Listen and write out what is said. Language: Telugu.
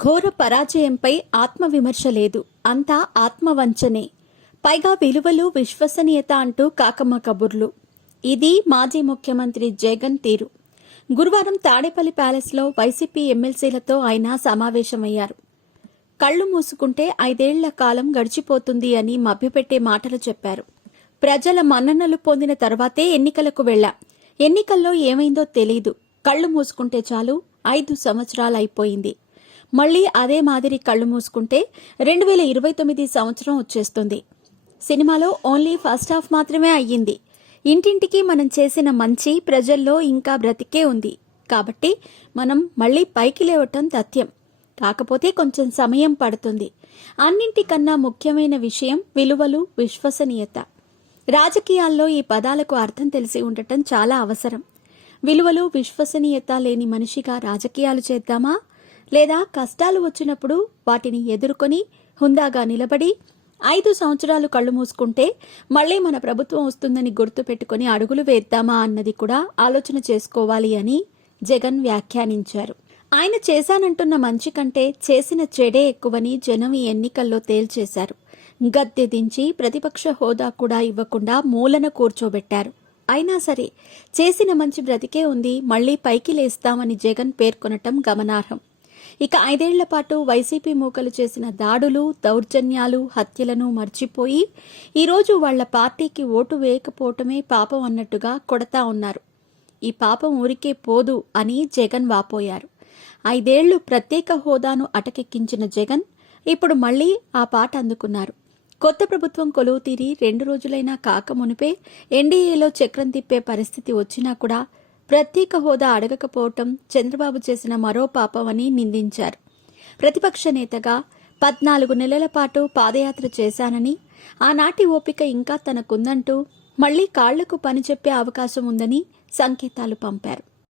ఘోర పరాజయంపై ఆత్మవిమర్శ లేదు, అంతా ఆత్మవంచనే. పైగా విలువలు, విశ్వసనీయత అంటూ కాకమ్మ కబుర్లు. ఇది మాజీ ముఖ్యమంత్రి జగన్ తీరు. గురువారం తాడేపల్లి ప్యాలెస్లో వైసీపీ ఎమ్మెల్సీలతో ఆయన సమావేశమయ్యారు. కళ్లు మూసుకుంటే 5 ఏళ్ల కాలం గడిచిపోతుంది అని మభ్యపెట్టే మాటలు చెప్పారు. ప్రజల మన్ననలు పొందిన తర్వాతే ఎన్నికలకు వెళ్లాం. ఎన్నికల్లో ఏమైందో తెలీదు. కళ్లు మూసుకుంటే చాలు 5 సంవత్సరాలైపోయింది. మళ్లీ అదే మాదిరి కళ్లు మూసుకుంటే 2029 సంవత్సరం వచ్చేస్తుంది. సినిమాలో ఓన్లీ ఫస్ట్ హాఫ్ మాత్రమే అయ్యింది. ఇంటింటికి మనం చేసిన మంచి ప్రజల్లో ఇంకా బ్రతికే ఉంది. కాబట్టి మనం మళ్లీ పైకి లేవటం తథ్యం. కాకపోతే కొంచెం సమయం పడుతుంది. అన్నింటికన్నా ముఖ్యమైన విషయం విలువలు, విశ్వసనీయత. రాజకీయాల్లో ఈ పదాలకు అర్థం తెలిసి ఉండటం చాలా అవసరం. విలువలు, విశ్వసనీయత లేని మనిషిగా రాజకీయాలు చేద్దామా, లేదా కష్టాలు వచ్చినప్పుడు వాటిని ఎదుర్కొని హుందాగా నిలబడి 5 సంవత్సరాలు కళ్లు మూసుకుంటే మళ్లీ మన ప్రభుత్వం వస్తుందని గుర్తు పెట్టుకుని అడుగులు వేద్దామా అన్నది కూడా ఆలోచన చేసుకోవాలి అని జగన్ వ్యాఖ్యానించారు. ఆయన చేశానంటున్న మంచి కంటే చేసిన చెడే ఎక్కువని జనం ఈ ఎన్నికల్లో తేల్చేశారు. గద్దె దించి ప్రతిపక్ష హోదా కూడా ఇవ్వకుండా మూలన కూర్చోబెట్టారు. అయినా సరే చేసిన మంచి బ్రతికే ఉంది, మళ్లీ పైకి లేస్తామని జగన్ పేర్కొనటం గమనార్హం. ఇక 5 ఏళ్ల పాటు వైసీపీ మూకలు చేసిన దాడులు, దౌర్జన్యాలు, హత్యలను మర్చిపోయి ఈరోజు వాళ్ల పార్టీకి ఓటు వేయకపోవటమే పాపం అన్నట్టుగా కొడతా ఉన్నారు. ఈ పాపం ఊరికే పోదు అని జగన్ వాపోయారు. 5 ఏళ్లు ప్రత్యేక హోదాను అటకెక్కించిన జగన్ ఇప్పుడు మళ్లీ ఆ పాట అందుకున్నారు. కొత్త ప్రభుత్వం కొలువు తీరి 2 రోజులైనా కాక మునిపే ఎన్డీఏలో చక్రం తిప్పే పరిస్థితి వచ్చినా కూడా ప్రత్యేక హోదా అడగకపోవటం చంద్రబాబు చేసిన మరో పాపమని నిందించారు. ప్రతిపక్ష నేతగా 14 నెలల పాటు పాదయాత్ర చేశానని, ఆనాటి ఓపిక ఇంకా తనకుందంటూ మళ్లీ కాళ్లకు పని చెప్పే అవకాశం ఉందని సంకేతాలు పంపారు.